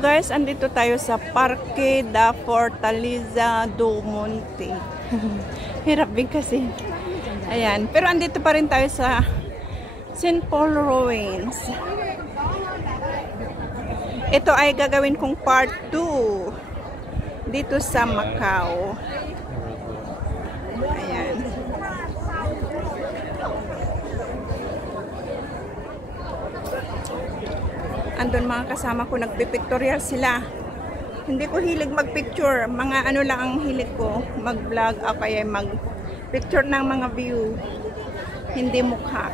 guys, andito tayo sa Parque da Fortaleza do Monte. Hirap din kasi. Ayan. Pero andito pa rin tayo sa St. Paul Ruins. Ito ay gagawin kong part 2 dito sa Macau. Ayan. Andun mga kasama ko, nagpipictorial sila. Hindi ko hilig magpicture. Mga ano lang ang hilig ko. Mag-vlog o kaya mag-picture ng mga view. Hindi mukha.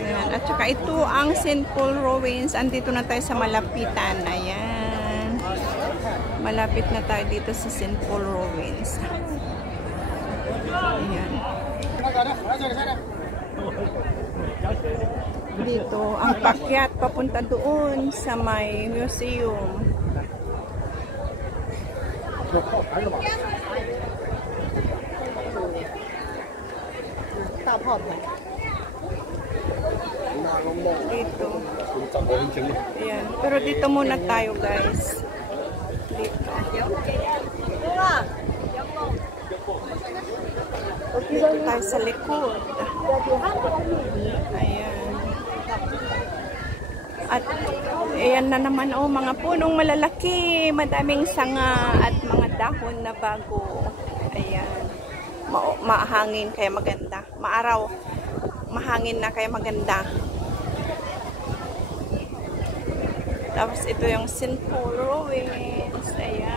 Ayan. At saka ito ang St. Paul Ruins. Andito na tayo sa malapitan. Ayan. Malapit na tayo dito sa St. Paul Ruins. Ayan. Dito ang pakyat papunta doon sa may museum. Dito. Ayan. Pero dito muna tayo guys. Dito. Dito tayo sa likod. Ayan. At ayan na naman oh, mga punong malalaki, madaming sanga at mga dahon na bago. Ayan. Mahangin kaya maganda. Maaraw. Mahangin na kaya maganda. Tapos ito yung St. Paul Ruins. Ayan.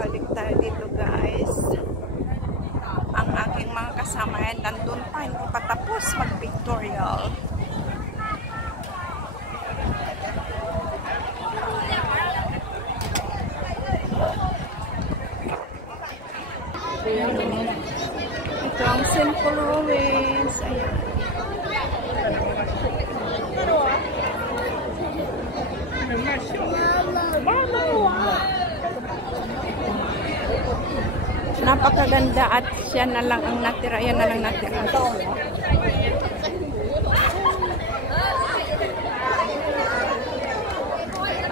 Balik tayo dito guys. Ang aking mga kasama yan nandun pa, hindi pa tapos mag-pictorial. Ito ang St. Paul Ruins. Ayan. Napakaganda at siya na lang ang natira. Yan na lang natira.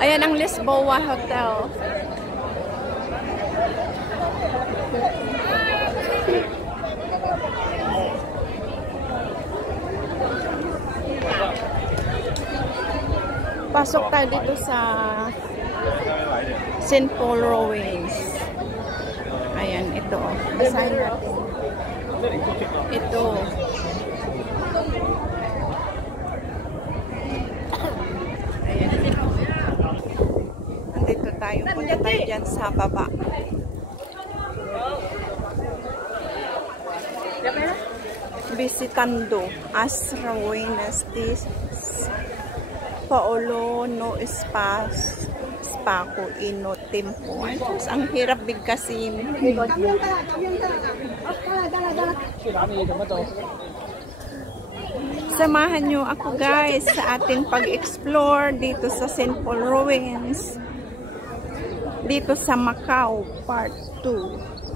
Ayan ang Lisboa Hotel. Pasok tayo dito sa St. Paul Ruins. Ayan, ito. Basahin natin. Ito. Ayan. Nandito tayo. Punta tayo dyan sa baba. Visitando as ruinas de Paolo no Spaco ino tempo. Ang hirap bigkasin. Samahan nyo ako guys sa ating pag-explore dito sa St. Paul Ruins. Dito sa Macau Part 2.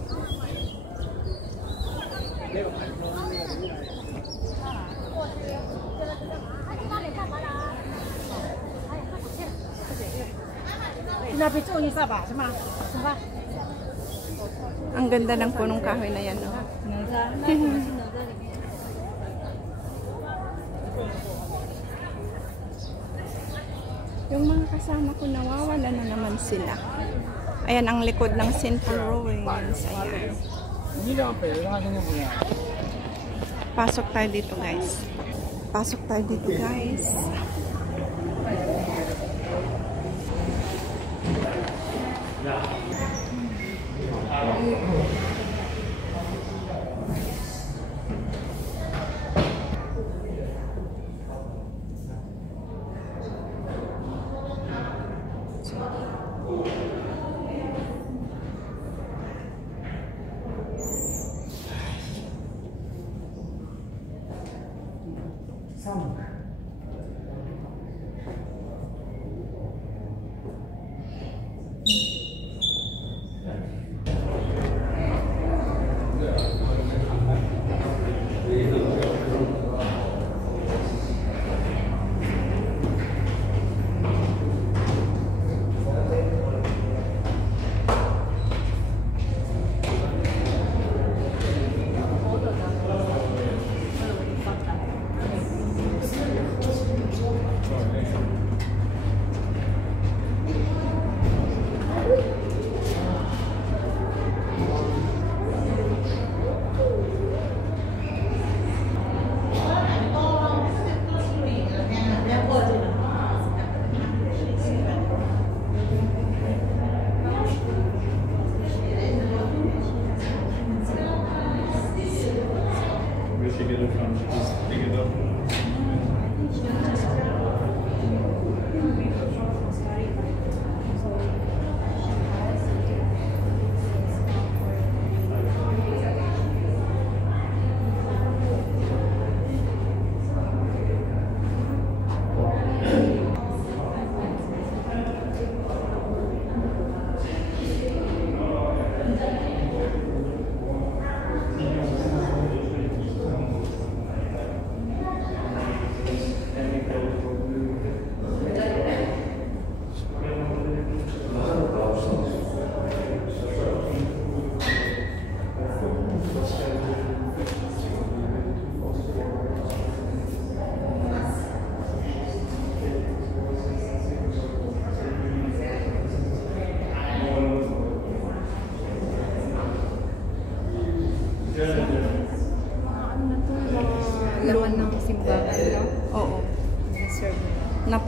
Ang ganda ng punong kahoy na yan, no? Yung mga kasama ko nawawala na naman sila. Ayan ang likod ng St. Paul Ruins. Ayan. Pasok tayo dito, guys. Pasok tayo dito, guys.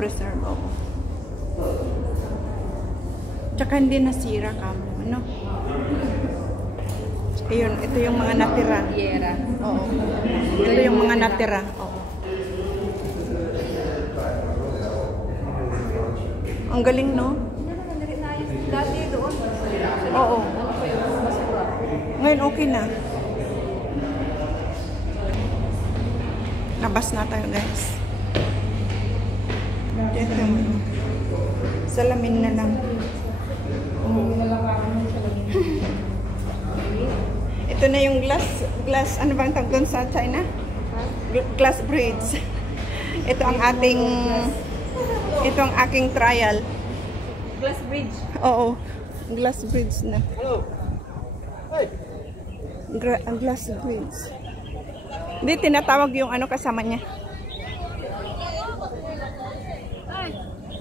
preserve. Oo. Tsaka hindi nasira kamo, ano? Ayun, ito yung mga natira. Oo. Ito yung mga natira. Oo. Ang galing, no? Dati doon. Oo. Ngayon okay na. Labas na tayo, guys. Dito. Salamin na lang. Ito na yung glass, ano bang tawag doon sa China? Glass bridge. Ito ang aking trial. Glass bridge. Oo, glass bridge na. Hello. Hey. Ang glass bridge. Hindi, tinatawag yung ano kasama niya.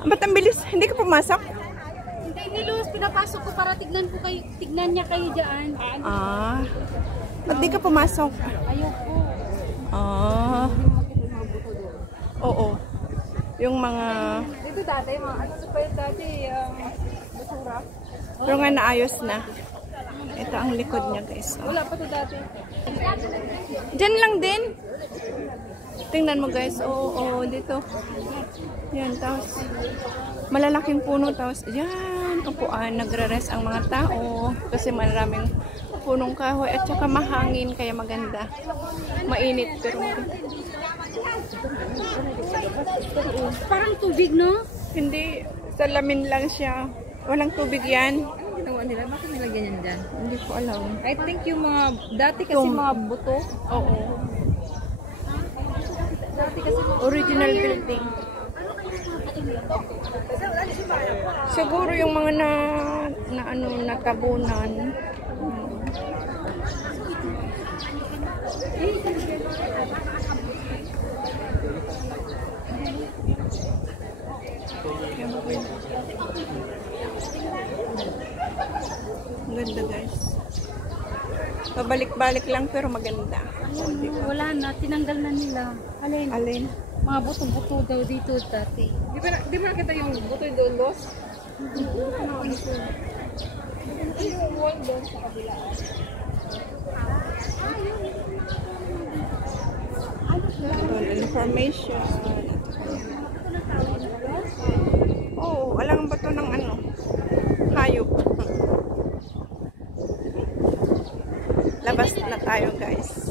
Ba't ang bilis? Hindi ka pumasok? Hindi nilus, pinapasok ko para tignan niya kayo dyan. Ba't di ka pumasok? Ayoko. Oo. Yung mga... Dito dati, ano pa yun dati, basura. Pero nga naayos na. Ito ang likod niya, guys. Wala pa to dati. Diyan lang din. Tingnan mo, guys. Oo, dito. Yan, tapos malalaking puno, tapos yan, upuan, nagre-rest ang mga tao kasi maraming punong kahoy at saka mahangin, kaya maganda. Mainit, pero maganda. Parang tubig, no? Hindi, salamin lang siya. Walang tubig yan. Ginawa nila, bakit nilagyan yan dyan? Hindi ko alam. I think yung mga, dati kasi mga buto. Oo. Dati kasi mga Original building. Siguro yung mga natabunan. Ganda, guys. Pabalik-balik lang pero maganda. wala na, tinanggal na nila. Alin? Mga buto-buto daw dito dati. Di ba nakita yung buto doon, Los? Yung wall doon sa kabila. Information. Oh, alam ba ito ng ano? Hayop. Labas na tayo, guys.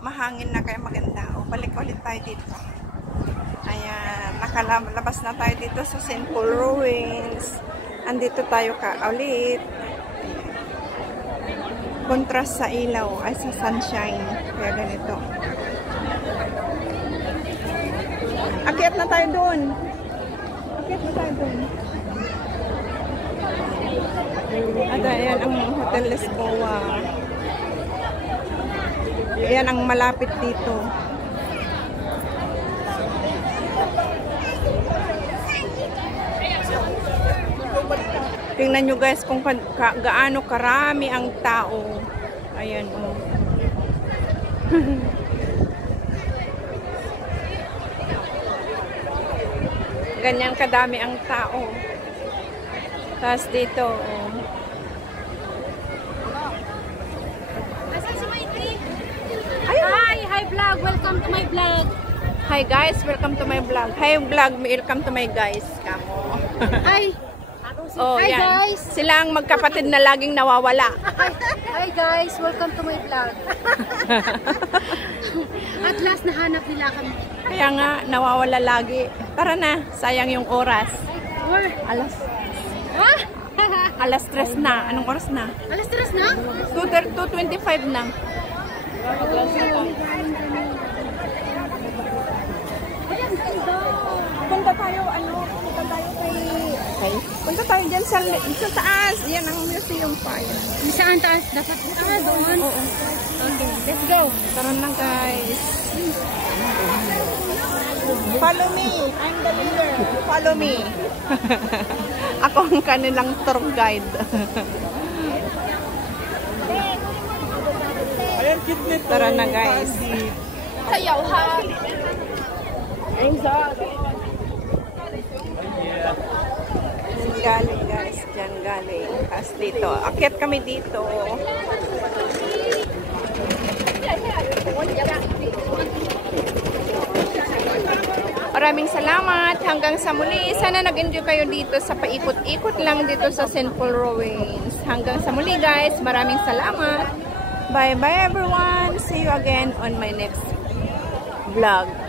Mahangin na kaya maganda. O, balik ulit tayo dito. Ayan, nakalabas na tayo dito sa St. Paul Ruins. Andito tayo ulit. Contrast sa ilaw ay sa sunshine. Kaya ganito. Akyat na tayo doon. Akyat na tayo doon. At ayan ang Hotel Lisboa. Ayan ang malapit dito. Tingnan nyo, guys, kung gaano karami ang tao. Ayan, oh. Ganyan kadami ang tao. Tapos dito, oh. Hi vlog, welcome to my vlog. Hi guys, welcome to my vlog. Hi vlog, welcome to my guys. Kamo. Hi. Oh, Hi yan. guys. Sila ang magkapatid na laging nawawala. Hi guys, welcome to my vlog. At last nahanap nila kami. Kaya nga, nawawala lagi. Tara na, sayang yung oras. Where? Alas 3 na. Anong oras na? Alas 3 na? 2:25 na. Punta tayo dyan sa taas. Yan ang museum pa. Yan. Saan taas? Dapat doon? Oo. Okay, let's go. Tara na, guys. Follow me. I'm the leader. Follow me. Ako ang kanilang tour guide. Tara na, guys. Sayaw ha. Ayan, galing. Tapos dito, akyat kami dito. Maraming salamat. Hanggang sa muli. Sana nag-enjoy kayo dito sa paikot-ikot lang dito sa St. Paul Ruins. Hanggang sa muli guys. Maraming salamat. Bye-bye everyone. See you again on my next vlog.